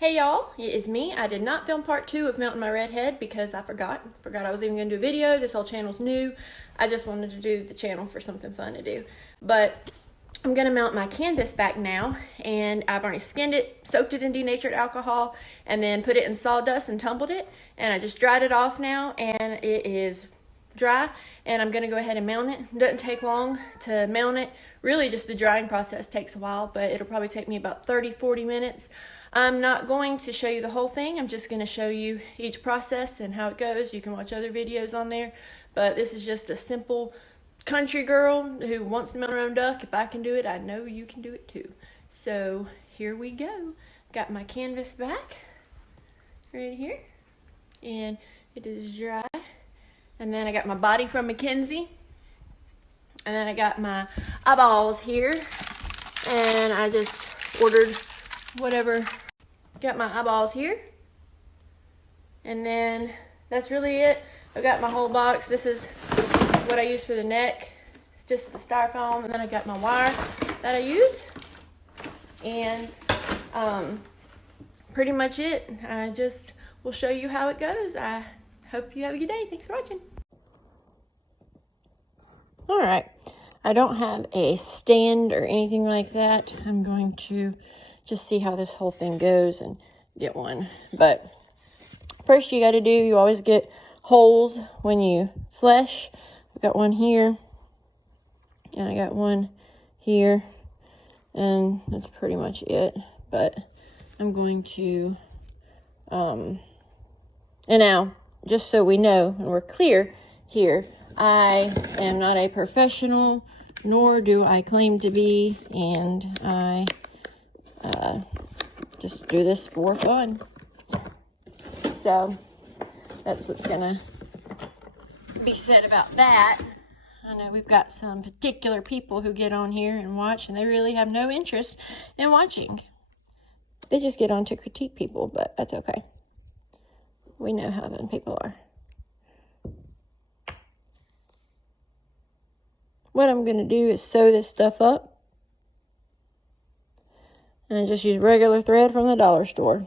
Hey y'all, it is me. I did not film part 2 of mounting my red head because I forgot I was even going to do a video. This whole channel's new. I just wanted to do the channel for something fun to do. But I'm going to mount my canvas back now, and I've already skinned it, soaked it in denatured alcohol, and then put it in sawdust and tumbled it. And I just dried it off now, and it is dry, and I'm going to go ahead and mount it. It doesn't take long to mount it. Really, just the drying process takes a while, but it'll probably take me about 30-40 minutes. I'm not going to show you the whole thing. I'm just going to show you each process and how it goes. You can watch other videos on there, but this is just a simple country girl who wants to mount her own duck. If I can do it, I know you can do it too. So here we go. Got my canvas back right here, and it is dry. And then I got my body from Mackenzie, and then I got my eyeballs here, and I just ordered whatever. Got my eyeballs here, and then that's really it. I got my whole box. This is what I use for the neck. It's just the styrofoam, and then I got my wire that I use, and pretty much it. I just will show you how it goes. I hope you have a good day. Thanks for watching. All right, I don't have a stand or anything like that. I'm going to just see how this whole thing goes and get one. But first you got to do, you always get holes when you flesh. I got one here, and I got one here, and that's pretty much it. But I'm going to, and now, just so we know and we're clear here, I am not a professional, nor do I claim to be, and I just do this for fun. So that's what's gonna be said about that. I know we've got some particular people who get on here and watch, and they really have no interest in watching. They just get on to critique people, but that's okay. We know how them people are. What I'm going to do is sew this stuff up. And I just use regular thread from the dollar store.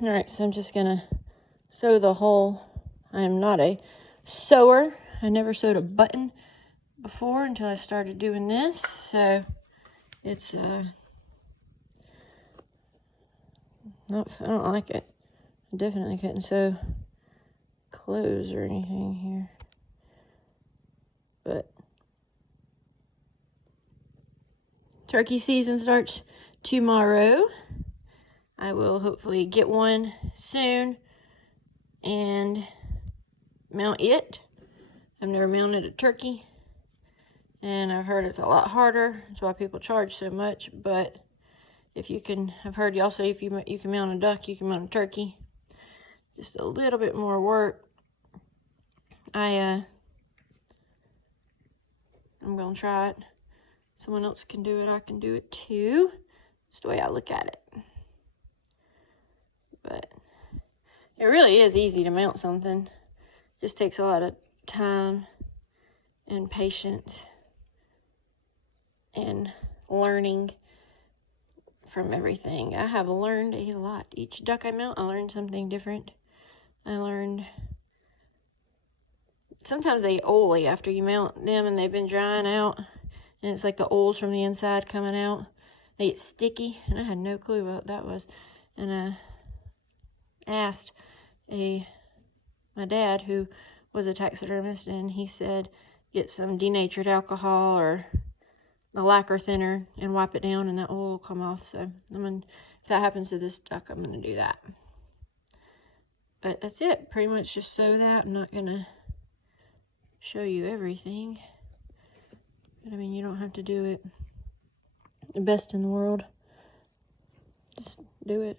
Alright, so I'm just going to sew the hole. I am not a sewer. I never sewed a button before until I started doing this. So it's I don't like it. I definitely couldn't sew clothes or anything here, but turkey season starts tomorrow. I will hopefully get one soon and mount it. I've never mounted a turkey, and I've heard it's a lot harder. That's why people charge so much. But if you can, I've heard y'all say if you can mount a duck, you can mount a turkey. Just a little bit more work. I'm going to try it. Someone else can do it, I can do it too. That's the way I look at it. But it really is easy to mount something. Just takes a lot of time and patience and learning from everything. I have learned a lot. Each duck I mount, I learn something different. I learned sometimes they oily after you mount them and they've been drying out, and it's like the oils from the inside coming out. They get sticky, and I had no clue what that was. And I asked my dad, who was a taxidermist, and he said get some denatured alcohol or a lacquer thinner and wipe it down, and that oil will come off. So if that happens to this duck, I'm gonna do that. But that's it. Pretty much just sew that. I'm not gonna show you everything, but I mean, you don't have to do it the best in the world. Just do it.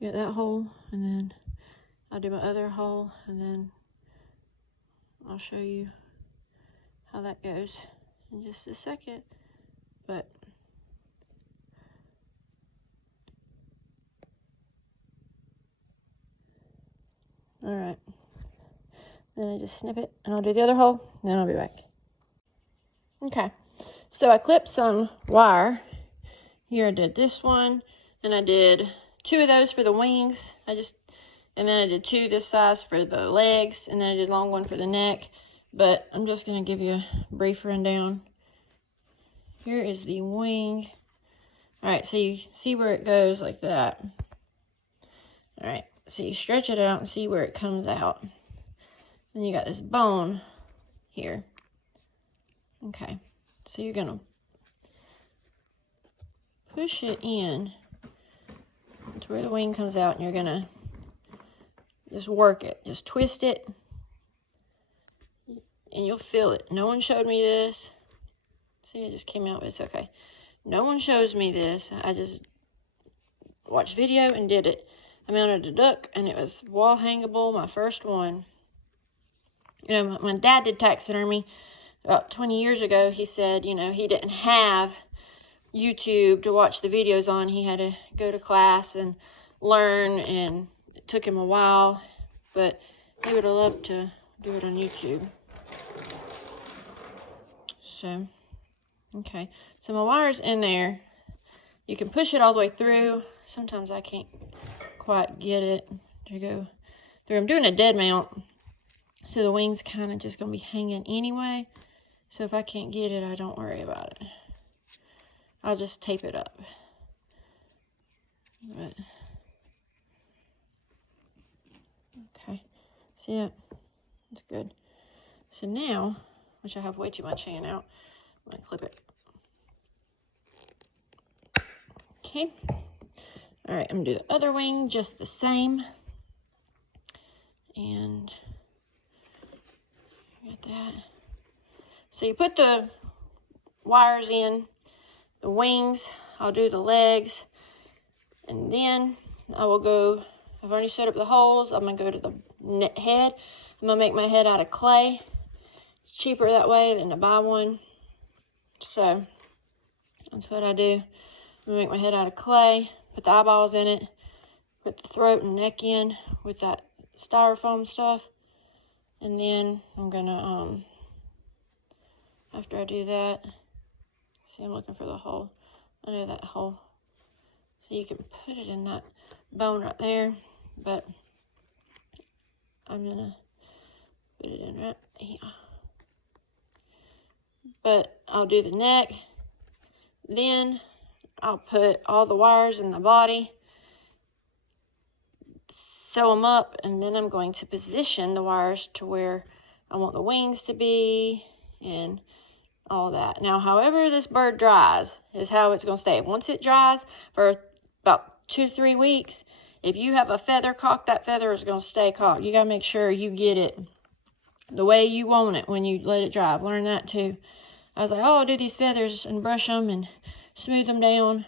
Get that hole, and then I'll do my other hole, and then I'll show you how that goes in just a second. But all right, then I just snip it, and I'll do the other hole, and then I'll be back. Okay, so I clipped some wire here I did this one, and I did 2 of those for the wings. And then I did 2 this size for the legs, and then I did a long one for the neck. But I'm just going to give you a brief rundown. Here is the wing. Alright, so you see where it goes like that. Alright, so you stretch it out and see where it comes out. Then you got this bone here. Okay, so you're going to push it in to where the wing comes out, and you're going to just work it. Just twist it, and you'll feel it. No one showed me this. See, it just came out, but it's okay. No one shows me this. I just watched video and did it. I mounted a duck, and it was wall hangable, my first one. You know, when Dad did taxidermy about 20 years ago, he said, you know, he didn't have YouTube to watch the videos on. He had to go to class and learn, and it took him a while, but he would have loved to do it on YouTube. So, okay. So my wire's in there. You can push it all the way through. Sometimes I can't quite get it to go through. I'm doing a dead mount, so the wing's kind of just going to be hanging anyway. So if I can't get it, I don't worry about it. I'll just tape it up. But, okay. See that? That's good. So now, which I have way too much hanging out, I'm going to clip it. Okay. Alright, I'm going to do the other wing just the same. And got that. So you put the wires in the wings, I'll do the legs, and then I will go, I've already set up the holes, I'm going to go to the head. I'm going to make my head out of clay. It's cheaper that way than to buy one. So, that's what I do. I'm going to make my head out of clay, put the eyeballs in it, put the throat and neck in with that styrofoam stuff, and then I'm going to, after I do that, see, I'm looking for the hole. I know that hole. So you can put it in that bone right there, but I'm going to put it in right here. But I'll do the neck. Then I'll put all the wires in the body, sew them up, and then I'm going to position the wires to where I want the wings to be and all that. Now, however this bird dries is how it's going to stay. Once it dries for about 2-3 weeks, if you have a feather cocked, that feather is going to stay cocked. You got to make sure you get it the way you want it when you let it dry. I've learned that too. I was like, oh, I'll do these feathers and brush them and smooth them down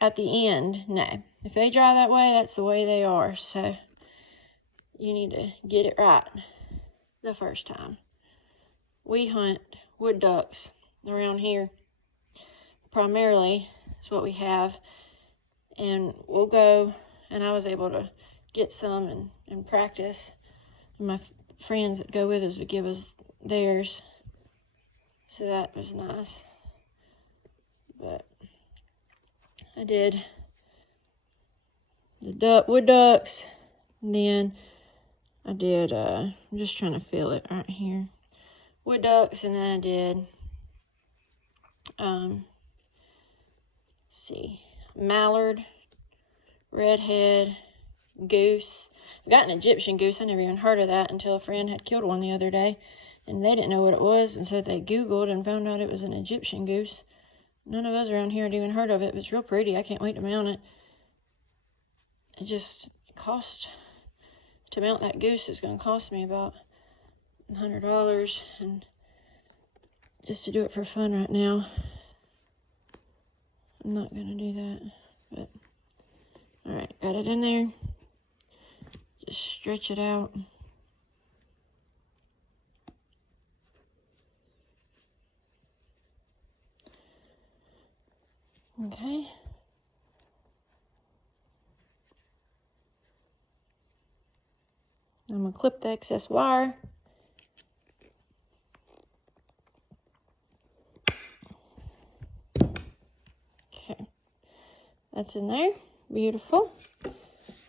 at the end. No. If they dry that way, that's the way they are. So you need to get it right the first time. We hunt wood ducks around here. Primarily, that's what we have. And we'll go, and I was able to get some and practice. And my friends that go with us would give us theirs. So that was nice. But I did the wood ducks. And then I did, I'm just trying to feel it right here. Wood ducks, and then I did, see, mallard, redhead, goose. I got an Egyptian goose. I never even heard of that until a friend had killed one the other day, and they didn't know what it was, and so they Googled and found out it was an Egyptian goose. None of us around here had even heard of it, but it's real pretty. I can't wait to mount it. It just cost, to mount that goose, it's going to cost me about $100, and just to do it for fun right now, I'm not going to do that. But alright, got it in there. Just stretch it out. Okay. I'm going to clip the excess wire. That's in there. Beautiful.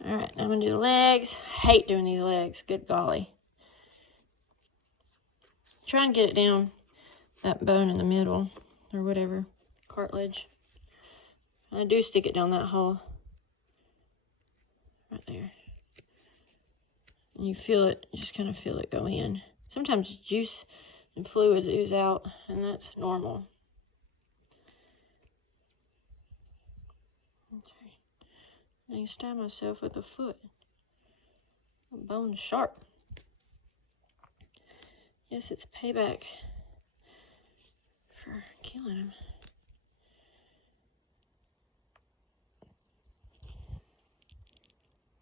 All right, now I'm going to do the legs. I hate doing these legs. Good golly. Try and get it down that bone in the middle or whatever, cartilage. I do stick it down that hole right there. And you feel it, you just kind of feel it go in. Sometimes juice and fluids ooze out, and that's normal. Okay. Now you stab myself with the foot. The bone's sharp. Yes, it's payback for killing him.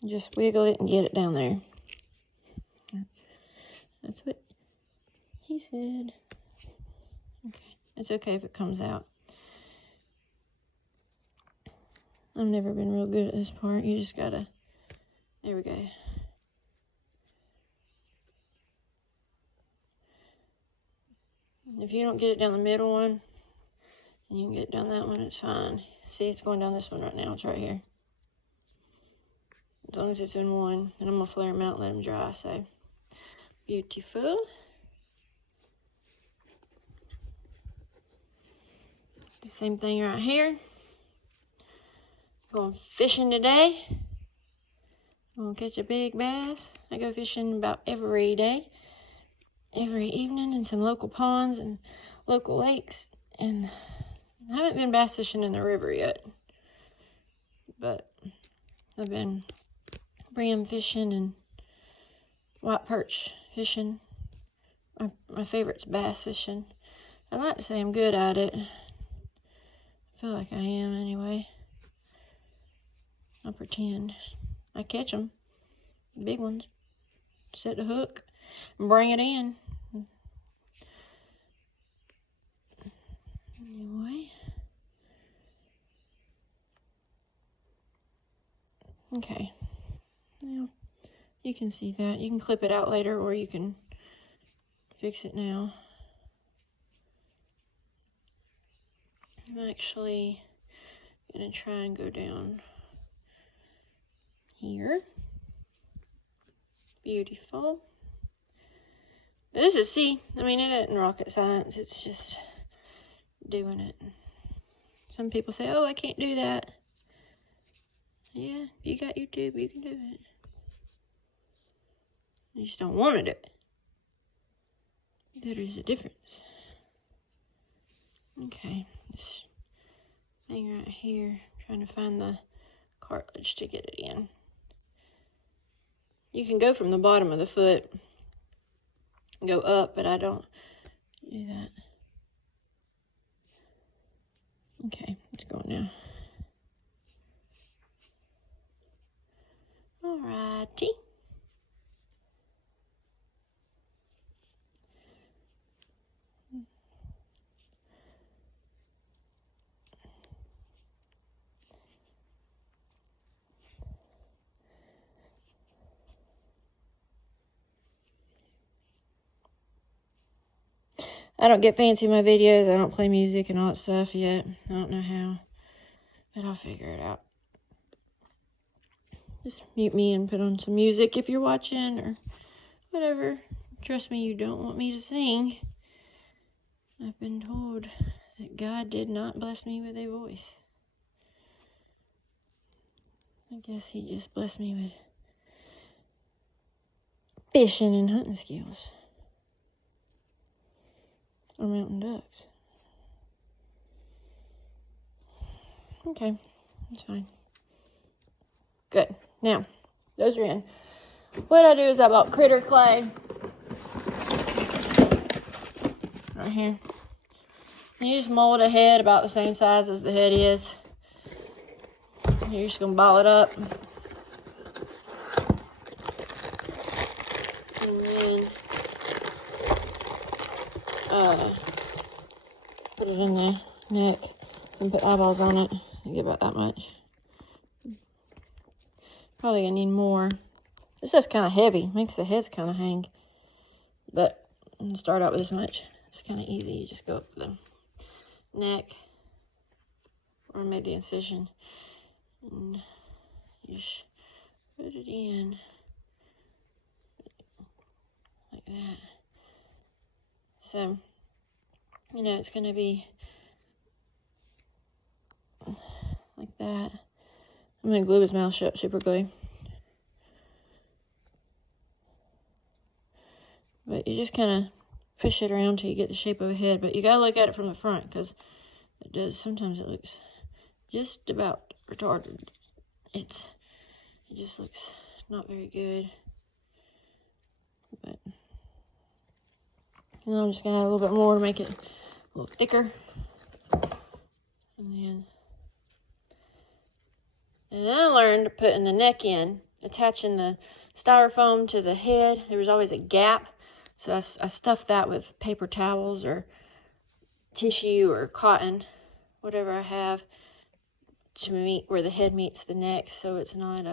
Just wiggle it and get it down there. That's what he said. Okay, it's okay if it comes out. I've never been real good at this part. You just gotta, there we go. If you don't get it down the middle one, and you can get it down that one, it's fine. See, it's going down this one right now. It's right here. As long as it's in one, and I'm going to flare them out and let them dry, so beautiful. The same thing right here. Going fishing today. I'm going to catch a big bass. I go fishing about every day. Every evening in some local ponds and local lakes, and I haven't been bass fishing in the river yet, but I've been brim fishing and white perch fishing. My favorite's bass fishing. I like to say I'm good at it. I feel like I am anyway. I pretend. I catch them, the big ones, set the hook and bring it in. Anyway. Okay. Now, you can see that. You can clip it out later, or you can fix it now. I'm actually going to try and go down here. Beautiful. But this is, see, I mean, it isn't rocket science. It's just doing it. Some people say, oh, I can't do that. Yeah, you got YouTube, you can do it. You just don't want to do it. There is a difference. Okay, this thing right here, trying to find the cartilage to get it in. You can go from the bottom of the foot and go up, but I don't do that. Okay, it's going now. Alrighty. I don't get fancy in my videos. I don't play music and all that stuff yet. I don't know how, but I'll figure it out. Just mute me and put on some music if you're watching or whatever. Trust me, you don't want me to sing. I've been told that God did not bless me with a voice. I guess he just blessed me with fishing and hunting skills. Or mountain ducks. Okay, that's fine. Good. Now, those are in. What I do is I bought critter clay. Right here. And you just mold a head about the same size as the head is. You're just going to ball it up. And then put it in the neck and put eyeballs on it. You get about that much. Probably gonna need more. This is kind of heavy, makes the heads kind of hang. But I'm gonna start out with this much. It's kind of easy. You just go up the neck where I made the incision. And just put it in like that. So, you know, it's going to be like that. I'm going to glue his mouth shut, super glue. But you just kind of push it around till you get the shape of a head. But you got to look at it from the front, because it does, sometimes it looks just about retarded. It just looks not very good. But I'm just going to add a little bit more to make it a little thicker. And then I learned putting the neck in, attaching the styrofoam to the head. There was always a gap, so I stuffed that with paper towels or tissue or cotton, whatever I have, to meet where the head meets the neck, so it's not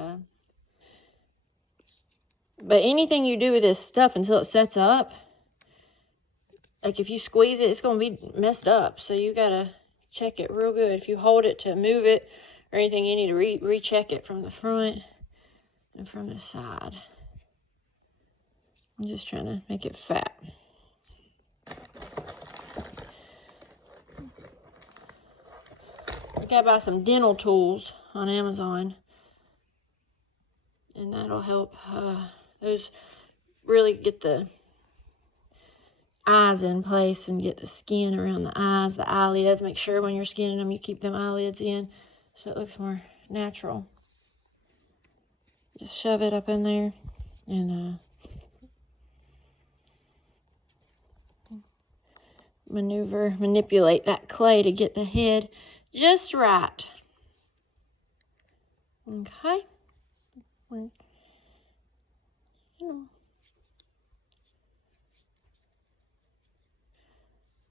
but anything you do with this stuff until it sets up, like if you squeeze it, it's going to be messed up. So you got to check it real good. If you hold it to move it or anything, you need to recheck it from the front and from the side. I'm just trying to make it fat. I gotta buy some dental tools on Amazon, and that'll help those really get the eyes in place and get the skin around the eyes, the eyelids. Make sure when you're skinning them, you keep them eyelids in so it looks more natural. Just shove it up in there and manipulate that clay to get the head just right. Okay.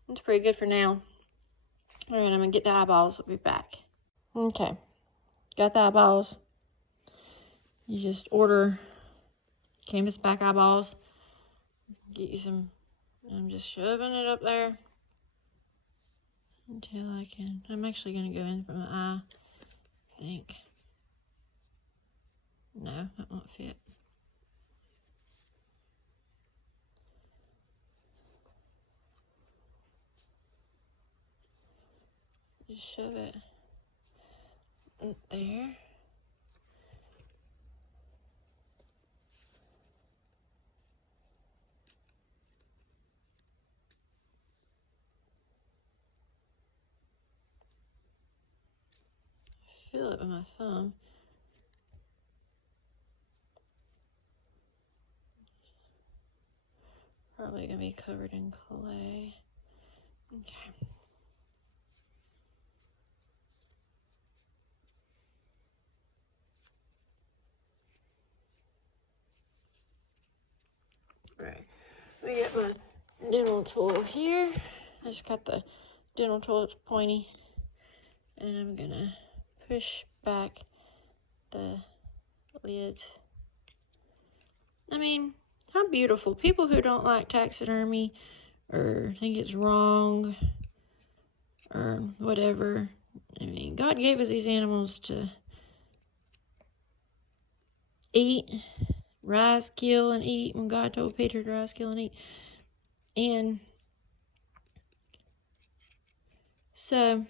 It's pretty good for now. All right, I'm going to get the eyeballs. I'll be back. Okay. Got the eyeballs. You just order canvas back eyeballs. Get you some. I'm just shoving it up there until I can. I'm actually going to go in from the eye, I think. No, that won't fit. Just shove it up there. Feel it with my thumb. Probably gonna be covered in clay. Okay. Alright, we got my dental tool here. I just got the dental tool, it's pointy. And I'm gonna push back the lids. I mean, how beautiful. People who don't like taxidermy or think it's wrong or whatever. I mean, God gave us these animals to eat, rise, kill, and eat. When God told Peter to rise, kill, and eat. And so,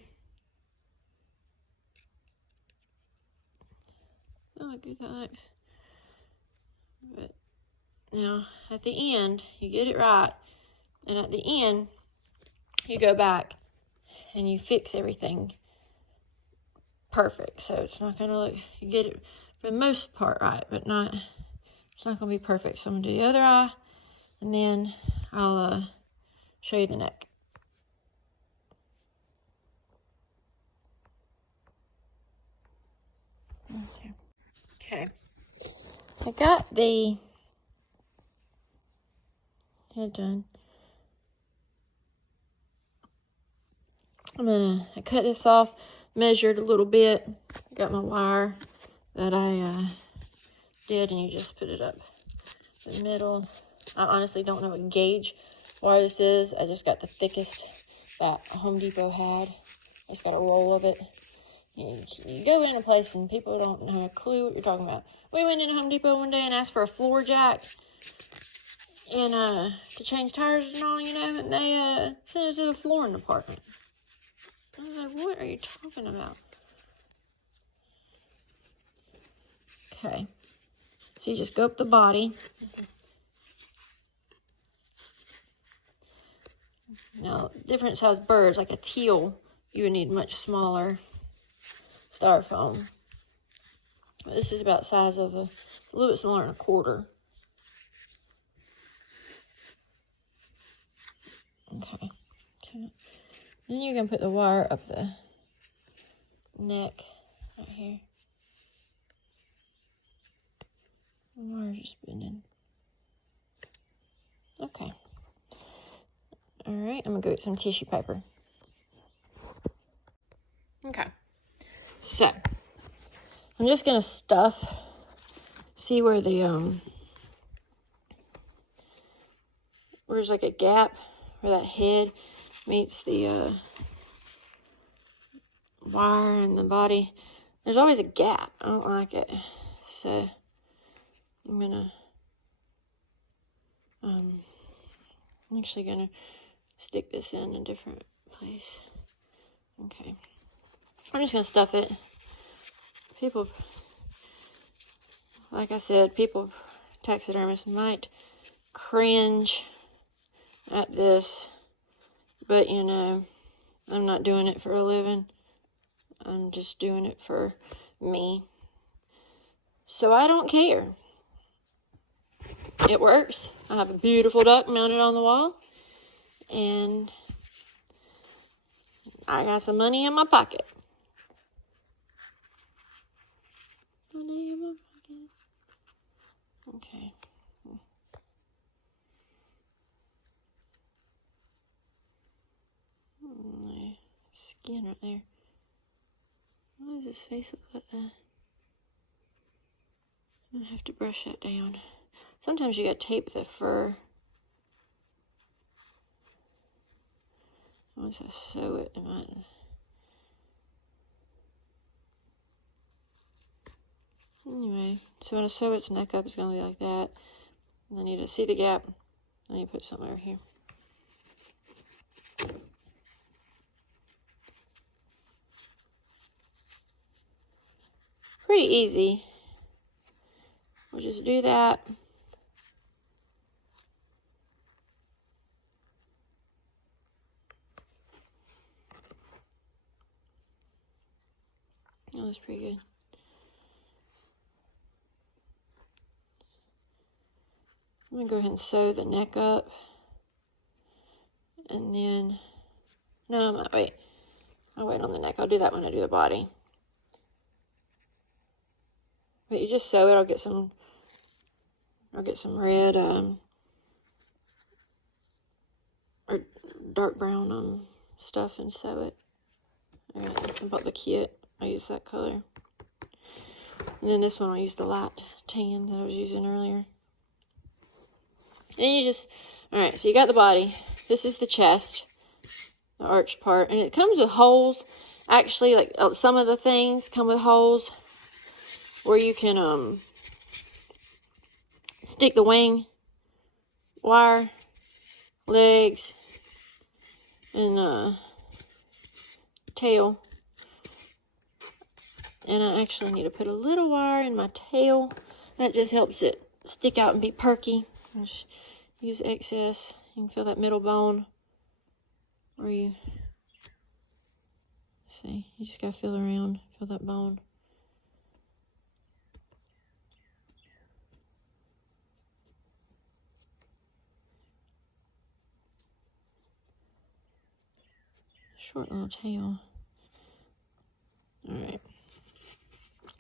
oh, good thanks. But now, at the end, you get it right. And at the end, you go back and you fix everything perfect. So it's not going to look, you get it for the most part right, but not, it's not going to be perfect. So I'm going to do the other eye, and then I'll show you the neck. Okay. I got the head done. I cut this off, measured a little bit, got my wire that I did, and you just put it up the middle. I honestly don't know what gauge wire this is. I just got the thickest that Home Depot had. I just got a roll of it. You go in a place and people don't have a clue what you're talking about. We went into Home Depot one day and asked for a floor jack and to change tires and all, you know, and they sent us to the flooring department. I was like, what are you talking about? Okay. So you just go up the body. Now, different size birds, like a teal, you would need much smaller styrofoam. This is about the size of a little bit smaller than a quarter. Okay. Then you're going to put the wire up the neck right here. The wire's just spinning. Okay. Alright, I'm going to go get some tissue paper. Okay. So, I'm just going to stuff, see where the, where's like a gap where that head meets the wire and the body. There's always a gap. I don't like it. So I'm gonna I'm actually gonna stick this in a different place. Okay. I'm just gonna stuff it. People, like I said, taxidermists might cringe at this, but you know, I'm not doing it for a living. I'm just doing it for me. So I don't care. It works. I have a beautiful duck mounted on the wall, and I got some money in my pocket. Money in my pocket. Okay. Skin right there. Why does his face look like that? I'm gonna have to brush that down. Sometimes you gotta tape the fur. Once I sew it, it might. Anyway, so when I sew its neck up, it's gonna be like that. And I need to see the gap. I need to put something over here. Pretty easy. We'll just do that. That was pretty good. I'm going to go ahead and sew the neck up. And then, no, I might wait. I'll wait on the neck. I'll do that when I do the body. But you just sew it. I'll get some red or dark brown stuff and sew it. Alright, I bought the kit. I use that color. And then this one I'll use the light tan that I was using earlier. And you just, alright, so you got the body. This is the chest, the arch part. And it comes with holes. Actually, like some of the things come with holes where you can stick the wing, wire, legs, and tail. And I actually need to put a little wire in my tail. That just helps it stick out and be perky. Just use excess. You can feel that middle bone. Or you see, you just gotta feel around, feel that bone. Short little tail. Alright.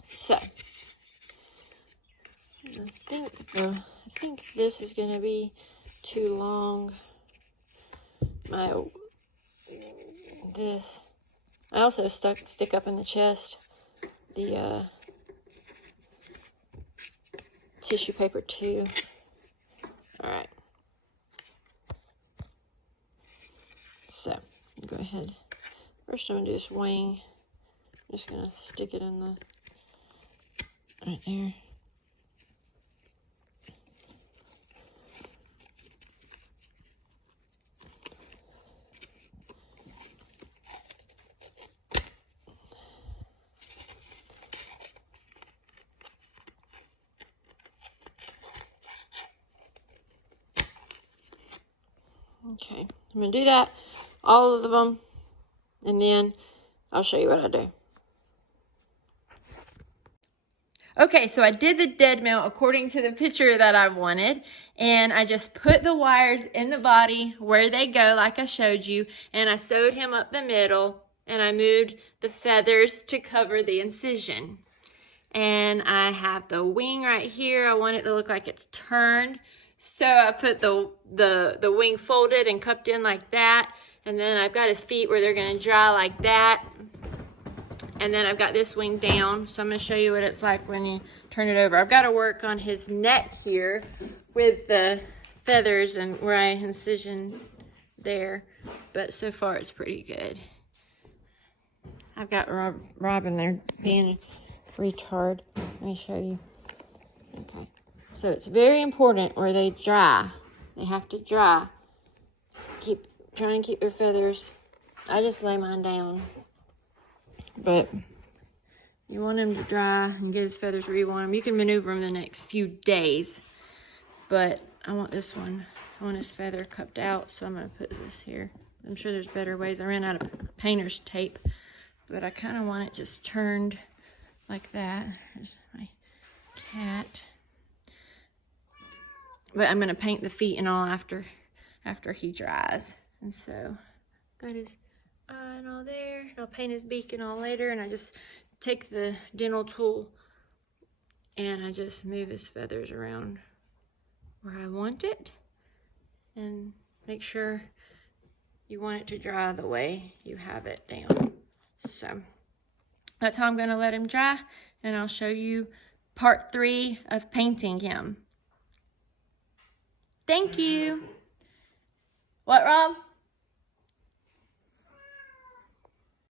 So I think this is gonna be too long. This I also stick up in the chest the tissue paper too. Alright. So go ahead. First I'm gonna do this wing. Just gonna stick it in the right there. Okay, I'm gonna do that, all of them, and then I'll show you what I do. Okay, so I did the dead mount according to the picture that I wanted, and I just put the wires in the body where they go like I showed you, and I sewed him up the middle, and I moved the feathers to cover the incision. And I have the wing right here. I want it to look like it's turned. So I put the wing folded and cupped in like that. And then I've got his feet where they're gonna dry like that. And then I've got this wing down. So I'm gonna show you what it's like when you turn it over. I've got to work on his neck here with the feathers and where I incision there. But so far it's pretty good. I've got Robin there being retard. Let me show you. Okay, so it's very important where they dry. They have to dry. Try and keep your feathers. I just lay mine down, but you want him to dry and get his feathers where you want them. You can maneuver them the next few days, but I want this one. I want his feather cupped out, so I'm gonna put this here. I'm sure there's better ways. I ran out of painter's tape, but I kind of want it just turned like that. There's my cat. But I'm gonna paint the feet and all after he dries. And so got his eye and all there. And I'll paint his beak and all later. And I just take the dental tool and I just move his feathers around where I want it. And make sure you want it to dry the way you have it down. So that's how I'm gonna let him dry, and I'll show you part 3 of painting him. Thank you. What, Rob?